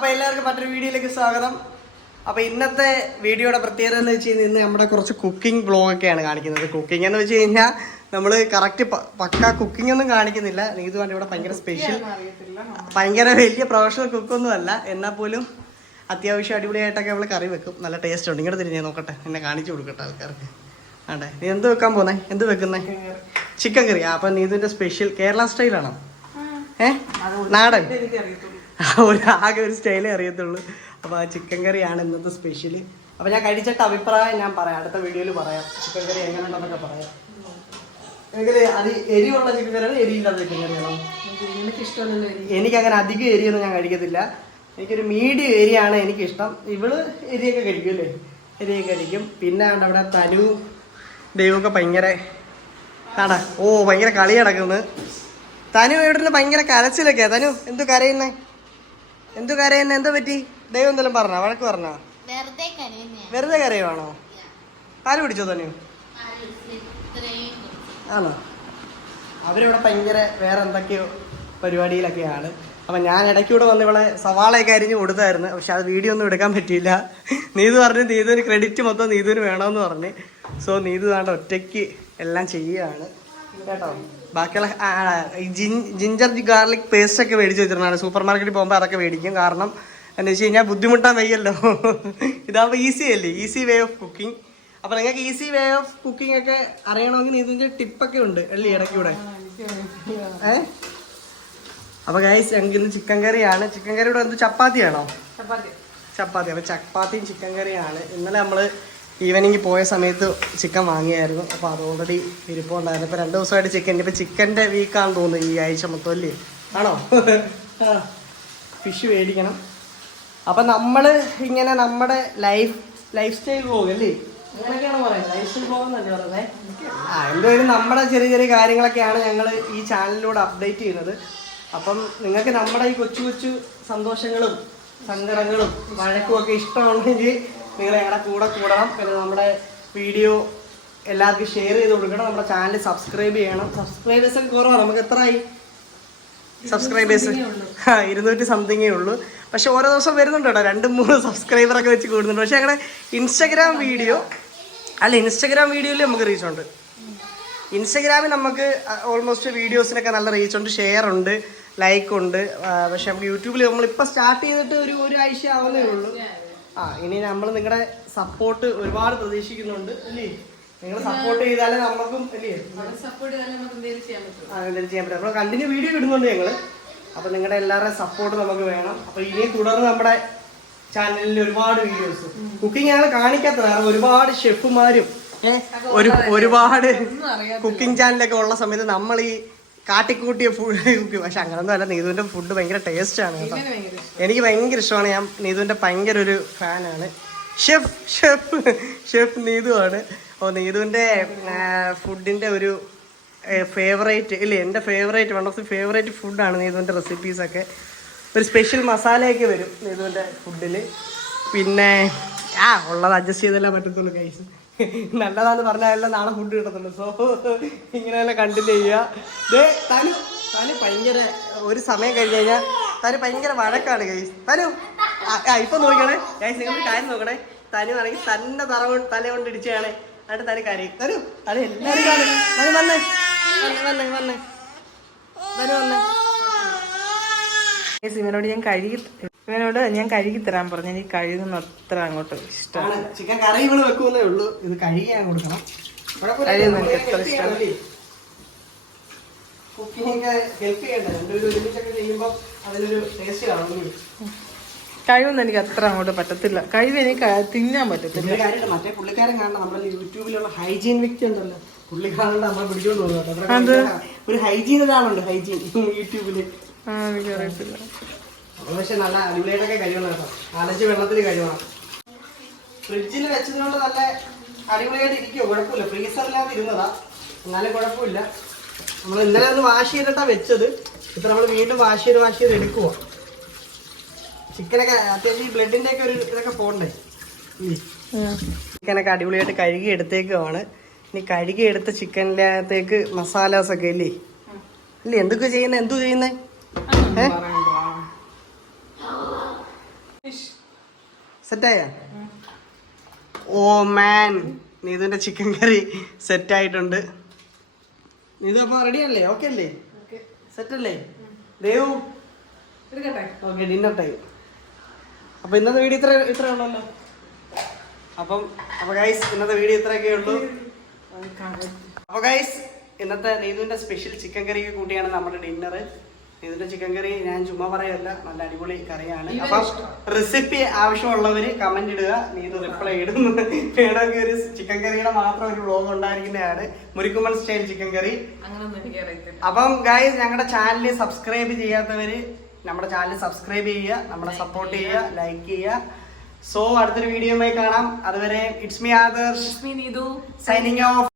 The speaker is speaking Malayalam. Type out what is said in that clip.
അപ്പൊ എല്ലാവർക്കും മറ്റൊരു വീഡിയോയിലേക്ക് സ്വാഗതം. അപ്പൊ ഇന്നത്തെ വീഡിയോയുടെ പ്രത്യേകത എന്ന് വെച്ച് കഴിഞ്ഞാൽ ഇന്ന് നമ്മുടെ കുറച്ച് കുക്കിംഗ് ബ്ലോഗൊക്കെയാണ് കാണിക്കുന്നത്. കുക്കിംഗ് എന്ന് വെച്ച് കഴിഞ്ഞാൽ നമ്മൾ കറക്റ്റ് പക്ക കുക്കിംഗ് ഒന്നും കാണിക്കുന്നില്ല. നീതു വേണ്ട ഇവിടെ ഭയങ്കര സ്പെഷ്യൽ ഭയങ്കര വലിയ പ്രൊഫഷണൽ കുക്കൊന്നും അല്ല. എന്നാൽ പോലും അത്യാവശ്യം അടിപൊളിയായിട്ടൊക്കെ നമ്മൾ കറി വെക്കും. നല്ല ടേസ്റ്റ് ഉണ്ട്. ഇങ്ങോട്ട് തിരിഞ്ഞേ നോക്കട്ടെ. എന്നെ കാണിച്ചു കൊടുക്കട്ടെ ആൾക്കാർക്ക്. ആണ്ടേ? നീ എന്ത് വെക്കാൻ പോന്നേ? എന്ത് വെക്കുന്നേ? ചിക്കൻ കറി അപ്പം നീതുവിന്റെ സ്പെഷ്യൽ കേരള സ്റ്റൈലാണോ ഏഹ് നാടൻ? ഒരു ആകെ ഒരു സ്റ്റൈലേ അറിയത്തുള്ളൂ. അപ്പോൾ ആ ചിക്കൻ കറിയാണ് ഇന്നത്തെ സ്പെഷ്യൽ അപ്പോൾ ഞാൻ കഴിച്ചിട്ട് അഭിപ്രായം ഞാൻ പറയാം. അടുത്ത വീഡിയോയിൽ പറയാം. ചിക്കൻ കറി എങ്ങനെയുണ്ടെന്നൊക്കെ പറയാം. എങ്കിൽ അത് എരിവുള്ള ചിക്കൻ കറിയാണ് എരിയില്ലാത്ത ചിക്കൻ കറിയാണോ എനിക്ക് അങ്ങനെ അധികം എരിയൊന്നും ഞാൻ കഴിക്കത്തില്ല. എനിക്കൊരു മീഡിയം എരിയാണ് എനിക്കിഷ്ടം. ഇവൾ എരിയൊക്കെ കഴിക്കും അല്ലേ? എരിയൊക്കെ കഴിക്കും. പിന്നെ അവിടെ തനു? ദൈവമൊക്കെ ഭയങ്കര ആടാ. ഓ ഭയങ്കര കളി നടക്കുന്നത്. തനു ഇവിടെ ഭയങ്കര കരച്ചിലൊക്കെയാ. തനു എന്തു കരയുന്നേ? എന്തു കരയുന്ന? എന്തോ പറ്റി? ദൈവം എന്തെങ്കിലും പറഞ്ഞ? വഴക്ക് പറഞ്ഞ? വെറുതെ കരയുവാണോ? ആര് പിടിച്ചോ തന്നെ ആണോ? അവരിവിടെ ഭയങ്കര വേറെ എന്തൊക്കെയോ പരിപാടിയിലൊക്കെയാണ്. അപ്പം ഞാൻ ഇടയ്ക്കൂടെ വന്ന് ഇവിടെ സവാളയൊക്കെ അരിഞ്ഞ് കൊടുത്തായിരുന്നു. പക്ഷെ അത് വീഡിയോ ഒന്നും എടുക്കാൻ പറ്റിയില്ല. നീതു പറഞ്ഞു നീതുവിന് ക്രെഡിറ്റ് മൊത്തം നീതുവിന് വേണമെന്ന് പറഞ്ഞ്. സോ നീതു വേണ്ട ഒറ്റയ്ക്ക് എല്ലാം ചെയ്യുകയാണ് കേട്ടോ? ബാക്കിയുള്ള ജിഞ്ചർ ഗാർലിക് പേസ്റ്റ് ഒക്കെ മേടിച്ച് വെച്ചിട്ടുണ്ടാണ് സൂപ്പർ മാർക്കറ്റിൽ പോകുമ്പോൾ അതൊക്കെ മേടിക്കും. കാരണം എന്ന് വെച്ച് കഴിഞ്ഞാൽ ബുദ്ധിമുട്ടാൻ വയ്യല്ലോ. ഇതാകുമ്പോൾ ഈസി അല്ലേ? ഈസി വേ ഓഫ് കുക്കിംഗ് അപ്പൊ നിങ്ങൾക്ക് ഈസി വേ ഓഫ് കുക്കിംഗ് ഒക്കെ അറിയണമെങ്കിൽ ഇതിന്റെ ടിപ്പൊക്കെ ഉണ്ട്. അല്ലേ ഇടയ്ക്കൂടെ. ഏ? അപ്പൊ ഗൈസ് ഞങ്ങൾക്ക് ഇന്ന് ചിക്കൻ കറിയാണ് ചിക്കൻ കറിയുടെ എന്ത്? ചപ്പാത്തിയാണോ? ചപ്പാത്തി. അപ്പൊ ചപ്പാത്തിയും ചിക്കൻ കറിയാണ് ഇന്നലെ നമ്മൾ ഈവനിങ് പോയ സമയത്ത് ചിക്കൻ വാങ്ങിയായിരുന്നു. അപ്പൊ അത് ഓൾറെഡി ഇരിപ്പുണ്ടായിരുന്നു ഇപ്പൊ രണ്ടു ദിവസമായിട്ട് ചിക്കൻ ഇപ്പൊ ചിക്കന്റെ വീക്കാണെന്ന് തോന്നുന്നു ഈ ആഴ്ച മൊത്തം അല്ലേ? ആണോ? ഫിഷ് മേടിക്കണം അപ്പൊ നമ്മൾ ഇങ്ങനെ നമ്മുടെ ലൈഫ് ലൈഫ് സ്റ്റൈൽ വ്ലോഗ് അല്ലേ? അങ്ങനെയൊക്കെയാണ് പറയുന്നത്? ലൈഫ് സ്റ്റൈൽ എന്തായാലും നമ്മുടെ ചെറിയ ചെറിയ കാര്യങ്ങളൊക്കെയാണ് ഞങ്ങൾ ഈ ചാനലിലൂടെ അപ്ഡേറ്റ് ചെയ്യുന്നത്. അപ്പം നിങ്ങൾക്ക് നമ്മുടെ ഈ കൊച്ചു കൊച്ചു സന്തോഷങ്ങളും സങ്കടങ്ങളും വഴക്കും ഒക്കെ ഇഷ്ടമുണ്ടെങ്കിൽ നിങ്ങൾ ഞങ്ങളുടെ കൂടെ കൂടണം. പിന്നെ നമ്മുടെ വീഡിയോ എല്ലാവർക്കും ഷെയർ ചെയ്ത് കൊടുക്കണം. നമ്മുടെ ചാനൽ സബ്സ്ക്രൈബ് ചെയ്യണം. സബ്സ്ക്രൈബേഴ്സ് കുറവാണ് നമുക്ക് എത്രയായി സബ്സ്ക്രൈബേഴ്സ് ആ ഇരുന്നൂറ്റി സംതിങ്ങേ ഉള്ളൂ. പക്ഷെ ഓരോ ദിവസം വരുന്നുണ്ട് കേട്ടോ. രണ്ടും മൂന്ന് സബ്സ്ക്രൈബറൊക്കെ വെച്ച് കൂടുന്നുണ്ട്. പക്ഷെ ഞങ്ങളുടെ ഇൻസ്റ്റഗ്രാം വീഡിയോ അല്ല ഇൻസ്റ്റഗ്രാം വീഡിയോയിൽ നമുക്ക് റീച്ച് ഉണ്ട്. ഇൻസ്റ്റഗ്രാമിൽ നമുക്ക് ഓൾമോസ്റ്റ് വീഡിയോസിനൊക്കെ നല്ല റീച്ച് ഉണ്ട്. ഷെയർ ഉണ്ട്. ലൈക്ക് ഉണ്ട്. പക്ഷെ നമുക്ക് യൂട്യൂബിൽ നമ്മളിപ്പോൾ സ്റ്റാർട്ട് ചെയ്തിട്ട് ഒരു ഒരാഴ്ച ആവുന്നേ ഉള്ളൂ. ആ ഇനി നമ്മൾ നിങ്ങളുടെ സപ്പോർട്ട് ഒരുപാട് പ്രതീക്ഷിക്കുന്നുണ്ട് അല്ലേ? നിങ്ങൾ സപ്പോർട്ട് ചെയ്താലേ നമുക്കും അല്ലേ ആ, എന്തെങ്കിലും ചെയ്യാൻ പറ്റും. നമ്മൾ കണ്ടിന്യൂ വീഡിയോ ഇടുന്നുണ്ട് ഞങ്ങൾ. അപ്പൊ നിങ്ങളുടെ എല്ലാവരുടെയും സപ്പോർട്ട് നമുക്ക് വേണം. അപ്പൊ ഇനി തുടർന്ന് നമ്മുടെ ചാനലിൽ ഒരുപാട് വീഡിയോസ് കുക്കിംഗ് ഞങ്ങൾ കാണിക്കാത്തത് കാരണം ഒരുപാട് ഷെഫുമാരും ഒരു ഒരുപാട് കുക്കിംഗ് ചാനലൊക്കെ ഉള്ള സമയത്ത് നമ്മൾ ഈ കാട്ടിക്കൂട്ടിയ ഫുഡ് പക്ഷെ അങ്ങനൊന്നും അല്ല. നീതുവിന്റെ ഫുഡ് ഭയങ്കര ടേസ്റ്റ് ആണ് കേട്ടോ. എനിക്ക് ഭയങ്കര ഇഷ്ടമാണ്. ഞാൻ നീതുവിന്റെ ഭയങ്കര ഒരു ഫാനാണ് ഷെഫ് ഷെഫ് ഷെഫ് നീതു ആണ്. ഓ നീതുവിന്റെ ഫുഡിന്റെ ഒരു ഫേവറേറ്റ് ഇല്ല എന്റെ favourite one of the favourite ഫുഡാണ് റെസിപ്പീസ് ഒക്കെ. ഒരു സ്പെഷ്യൽ മസാലയൊക്കെ വരും നീതുവിന്റെ ഫുഡിൽ പിന്നെ ആ ഉള്ളത് അഡ്ജസ്റ്റ് ചെയ്തല്ലേ പറ്റത്തുള്ളൂ കൈസ് നല്ലതാന്ന് പറഞ്ഞാലും നാളെ ഫുഡ് കിട്ടത്തുള്ളൂ. സോ ഇങ്ങനെയല്ല കണ്ടിന്യൂ ചെയ്യുക. ദേ തനു തനു ഭയങ്കര ഒരു സമയം കഴിഞ്ഞ് കഴിഞ്ഞാൽ തനു ഭയങ്കര വഴക്കാണ് കൈസ് തനു ആ, ഇപ്പൊ നോക്കണേ കൈസ് നിങ്ങൾ കാര്യം നോക്കണേ. തനു ആണെങ്കിൽ തന്നെ തറ തല കൊണ്ട് ഇടിച്ചാണ്. എന്നിട്ട് തനു കരയും. തനു തനു എല്ലാവരും കാണും. തനു വന്നേ. വന്നേ വന്നേ. തനു വന്നേ. ഇവനോട് ഞാൻ കഴുകി ഇവനോട് ഞാൻ കഴുകി തരാൻ പറഞ്ഞു. എനിക്ക് കഴുകുന്ന അത്ര അങ്ങോട്ട് ഇഷ്ടമാണ് ചിക്കൻ കറി ഇവിടെ വെക്കുന്നേ ഉള്ളൂ. ഇത് കഴുകി കൊടുക്കണം. കഴിവൊന്നും എനിക്ക് അത്ര അങ്ങോട്ട് പറ്റത്തില്ല. കഴിവ് എനിക്ക് തിന്നാൻ പറ്റത്തില്ല. മറ്റേ പുള്ളിക്കാരൻ കാണണം. നമ്മൾ യൂട്യൂബിലുള്ള ഹൈജീൻ വ്യക്തി ഉണ്ടല്ലോ. പുള്ളിക്കാരൻ നമ്മൾ പിടിച്ചോണ്ട് പോകുന്നു കേട്ടോ. ഇവിടെ അത്? ഒരു ഹൈജീൻ ഒരാളുണ്ട്. ഹൈജീൻ യൂട്യൂബിൽ. ആ എനിക്ക് അറിയത്തില്ല അത് പക്ഷെ നല്ല അടിപൊളിയായിട്ടൊക്കെ കഴിയണം കേട്ടോ. അലച്ച് വെള്ളത്തിൽ കഴിയണം. ഫ്രിഡ്ജിൽ വെച്ചതുകൊണ്ട് നല്ല അടിപൊളിയായിട്ട് ഇരിക്കുമോ കുഴപ്പമില്ല. ഫ്രീസറില്ലാതെ ഇരുന്നതാ. എന്നാലും കുഴപ്പമില്ല. നമ്മൾ ഇന്നലെ ഒന്ന് വാഷ് ചെയ്തിട്ടാ വെച്ചത്. ഇപ്പൊ നമ്മൾ വീണ്ടും വാഷ് ചെയ്ത് വാഷ് ചെയ്ത് എടുക്കുവോ. ചിക്കനൊക്കെ അത്യാവശ്യം ഈ ബ്ലഡിന്റെ ഒക്കെ ഒരു ഇതൊക്കെ പോണ്ടേ? ചിക്കനൊക്കെ അടിപൊളിയായിട്ട് കഴുകി എടുത്തേക്കുവാണ്. ഇനി കഴുകി എടുത്ത ചിക്കനിലകത്തേക്ക് അകത്തേക്ക് മസാലാസൊക്കെ ഇല്ലേ? ഇല്ലേ? എന്തൊക്കെ ചെയ്യുന്നത് എന്തു ചെയ്യുന്നേ? ഏ? സെറ്റായ? ഓ മാൻ. നീതുവിന്റെ ചിക്കൻ കറി സെറ്റ് ആയിട്ടുണ്ട് നീതു അപ്പൊ റെഡി അല്ലേ ഓക്കെ അല്ലേ? സെറ്റ് അല്ലേ ദേവു? ഓക്കെ ഡിന്നർ ടൈം അപ്പൊ ഇന്നത്തെ വീഡിയോ ഇത്ര ഇത്ര ഉള്ളല്ലോ? അപ്പം അപ്പൊ ഗൈസ് ഇന്നത്തെ വീഡിയോ ഇത്രയൊക്കെ ഉള്ളൂ. അപ്പൊ ഗൈസ് ഇന്നത്തെ നീതുവിന്റെ സ്പെഷ്യൽ ചിക്കൻ കറി കൂട്ടിയാണ് നമ്മുടെ ഡിന്നർ നീതുവിന്റെ ചിക്കൻ കറി ഞാൻ ചുമ്മാ പറയല്ല. നല്ല അടിപൊളി കറിയാണ്. അപ്പം റെസിപ്പി ആവശ്യമുള്ളവര് കമന്റ് ഇടുക. നീ ഇത് റിപ്ലൈ ഇടുന്നു. പേടൊക്കെ ഒരു ചിക്കൻ കറിയുടെ മാത്രം ഒരു വ്ളോഗ് ഉണ്ടായിരിക്കുന്നതാണ്. മുരിക്കുമ്മൻ സ്റ്റൈൽ ചിക്കൻ കറി അപ്പം ഗായ്സ് ഞങ്ങളുടെ ചാനൽ സബ്സ്ക്രൈബ് ചെയ്യാത്തവര് നമ്മുടെ ചാനൽ സബ്സ്ക്രൈബ് ചെയ്യുക. നമ്മളെ സപ്പോർട്ട് ചെയ്യുക. ലൈക്ക് ചെയ്യുക. സോ അടുത്തൊരു വീഡിയോയുമായി കാണാം. അതുവരെ it's me Adarsh signing off